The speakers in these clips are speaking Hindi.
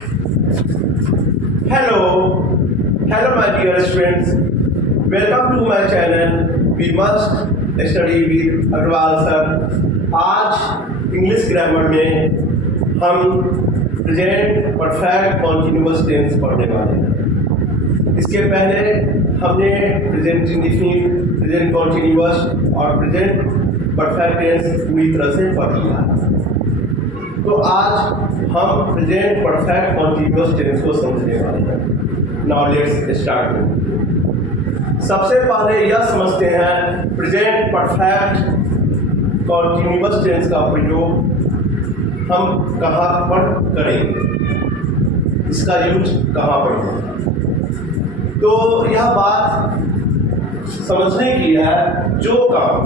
Hello, hello my dear students. Welcome to my channel. We must study with Agarwal sir. आज इंग्लिश ग्रामर में हम प्रेजेंट परफेक्ट कॉन्टिन्यूअस टेंस पढ़ने वाले हैं. इसके पहले हमने प्रेजेंट इंडेफिनिट, प्रेजेंट कॉन्टिन्यूअस और प्रेजेंट परफेक्ट टेंस पूरी तरह से पढ़ लिया है. तो आज हम प्रेजेंट परफेक्ट कॉन्टिन्यूअस टेंस को समझने वाले हैं. Now let's start. सबसे पहले यह समझते हैं प्रेजेंट परफेक्ट कॉन्टिन्यूअस टेंस का प्रयोग हम कहाँ पर करेंगे, इसका यूज कहाँ पर होगा. तो यह बात समझने की है जो काम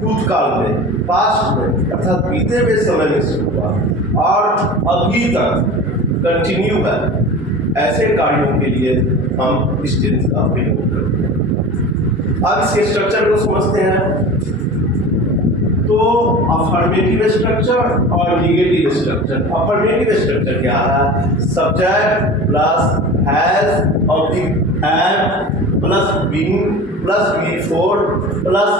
भूतकाल में, पास्ट में अर्थात बीते हुए समय में शुरू हुआ और अभी तक कंटिन्यू है, ऐसे कार्यों के लिए हम इस टेंस का प्रयोग करते हैं. अब इसके स्ट्रक्चर को समझते हैं. तो अफर्मेटिव स्ट्रक्चर और निगेटिव स्ट्रक्चर. अफर्मेटिव स्ट्रक्चर क्या है? सब्जेक्ट प्लस हैज और have plus being plus before plus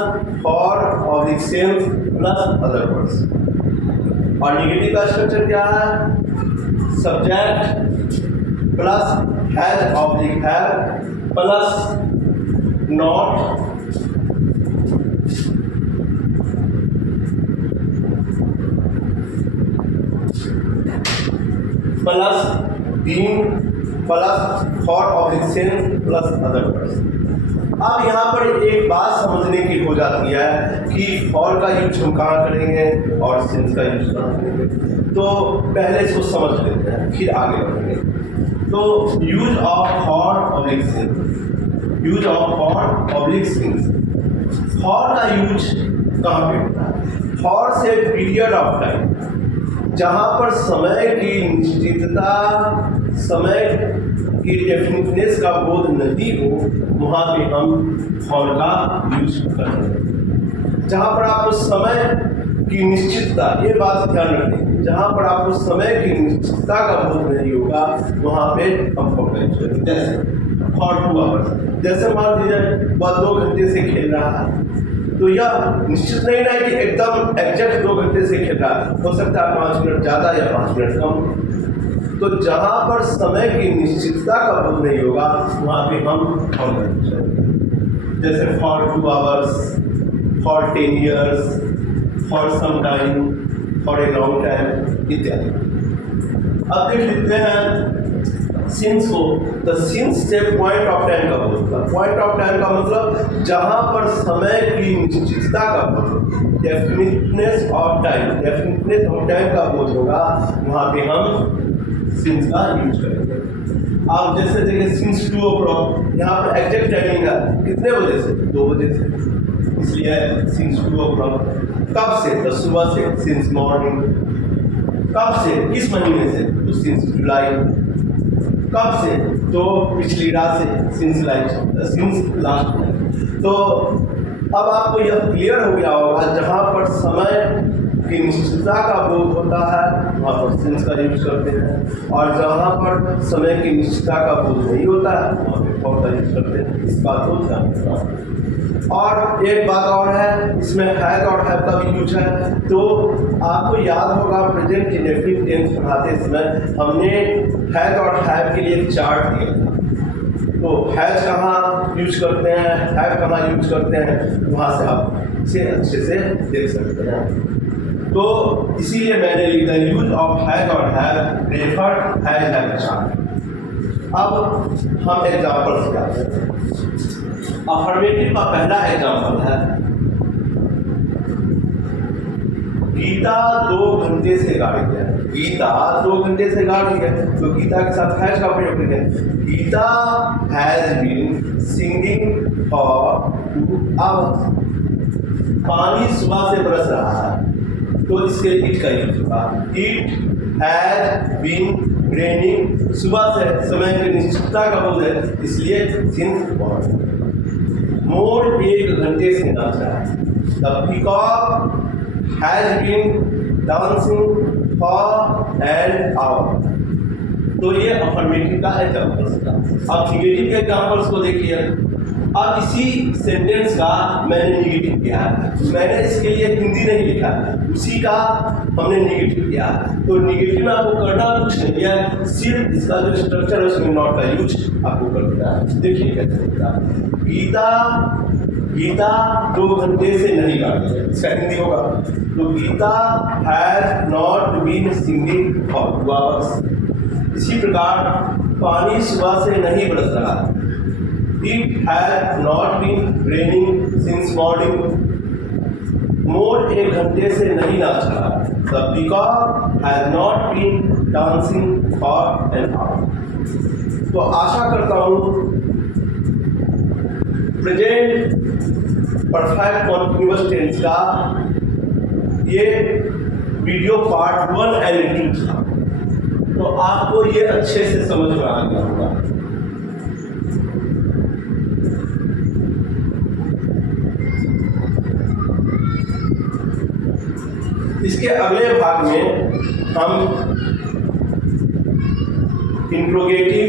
for और सिंस प्लस अदर वर्ड्स. और निगेटिव का स्ट्रक्चर क्या है? सब्जेक्ट प्लस हैज और have plus not plus being plus for और सिंस प्लस अदर वर्ड्स. अब यहाँ पर एक बात समझने की हो जाती है कि फॉर का यूज हम कहाँ करेंगे और सिंस का यूज कहाँ करेंगे. तो पहले इसको समझ लेते हैं, फिर आगे बढ़ेंगे. तो use of for oblique since. Use of for oblique since. For का यूज कहाँ पे होता है? फॉर से पीरियड ऑफ टाइम, जहाँ पर समय की निश्चितता, समय की डेफिनेटनेस का बोध नहीं हो, वहाँ पे हम फॉर का यूज करते हैं. जहाँ पर आपको समय की निश्चितता, ये बात ध्यान रखें, जहाँ पर आपको समय की निश्चितता का बोध नहीं होगा, वहाँ पे हम फॉर का यूज करेंगे. जैसे फॉर 2 आवर्स. जैसे मान लीजिए वह 2 घंटे से खेल रहा है, तो यह निश्चित नहीं है कि एकदम एग्जैक्ट 2 घंटे से खेल रहा है. हो सकता है 5 मिनट ज़्यादा या 5 मिनट कम. तो जहाँ पर समय की निश्चितता का बोध नहीं होगा, वहाँ पे हम फॉर का यूज करेंगे. जैसे for 2 hours, for 10 years, for some time, for a long time इत्यादि. अब देख लेते हैं सिंस को. तो सिंस से पॉइंट ऑफ टाइम का बोध होगा. पॉइंट ऑफ टाइम का मतलब जहाँ पर समय की निश्चितता का बोध, definiteness of time, definiteness of time का बोध होगा, वहाँ पे हम सिंस का यूज करेंगे. आप जैसे देखिए सिंस 2 o'clock, यहाँ पर एग्जैक्ट टाइमिंग है कितने बजे से? 2 बजे से, इसलिए सिंस 2 o'clock. कब से? तो सुबह से, सिंस मॉर्निंग. कब से? इस महीने से, तो सिंस जुलाई. कब से? तो पिछली रात से, सिंस लास्ट में. तो अब आपको यह क्लियर हो गया होगा, जहाँ पर समय की निश्चितता का बोध होता है वहाँ पर सिंस का यूज करते हैं, और जहाँ पर समय की निश्चितता का बोध नहीं होता है वहाँ पर फॉर का यूज करते हैं. इस बात को ध्यान रखना. और एक बात और है, इसमें हैज और हैव का भी यूज है. तो आपको याद होगा प्रेजेंट इंडेफिनिट टेंस पढ़ाते समय हमने हैज और हैव के लिए एक चार्ट दिया था. तो हैज कहाँ यूज करते हैं, हैव कहाँ यूज करते हैं, वहाँ से आप इसे अच्छे से देख सकते हैं. तो इसीलिए मैंने लिखा यूज ऑफ हैज और have refer has have chart. अब हम एग्जाम्पल से जाते हैं. अफर्मेटिव का पहला एग्जाम्पल है, गीता 2 घंटे से गाड़ी है. गीता 2 घंटे से गाड़ी है, तो गीता के साथ हैज का प्रयोग करेंगे. Geeta has been singing for 2 hours. पानी सुबह से बरस रहा है, तो इसके इट का यूज होगा. It has been raining. सुबह से समय की निश्चितता का बोध है, इसलिए सिंस फॉर. मोर 1 घंटे से नाच रहा है. The peacock has been dancing for an hour. तो ये अफर्मेटिव का एग्जाम्पल्स था। अब निगेटिव के एग्जाम्पल्स को देखिए। अब इसी सेंटेंस का मैंने निगेटिव किया है, मैंने इसके लिए हिंदी नहीं लिखा, उसी का हमने निगेटिव किया। तो निगेटिव में आपको करना कुछ नहीं है, सिर्फ इसका जो स्ट्रक्चर है उसमें नॉट का यूज आपको कर देना है। देखिए कैसे होता है। गीता 2 घंटे से नहीं गाती है, इसका हिंदी होगा तो Geeta has not been singing for 2 hours. इसी प्रकार पानी सुबह से नहीं बरस रहा है। It has not been raining since morning. मोर 1 घंटे से नहीं नाच रहा। The peacock has not been dancing for an hour. तो आशा करता हूँ प्रेजेंट परफेक्ट कॉन्टिन्यूअस टेंस का ये वीडियो पार्ट 1 एंड 2 था, तो आपको ये अच्छे से समझ में आ गया होगा। इसके अगले भाग में हम इंट्रोगेटिव,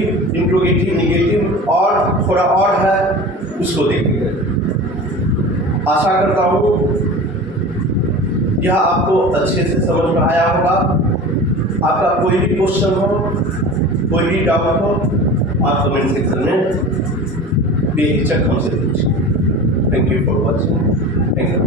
निगेटिव और थोड़ा और है उसको देखेंगे। आशा करता हूँ यह आपको अच्छे से समझ में आया होगा। आपका कोई भी क्वेश्चन हो, कोई भी डाउट हो, आप कमेंट सेक्शन में बेहिचक हमसे पूछिए। Thank you for watching. Thank you.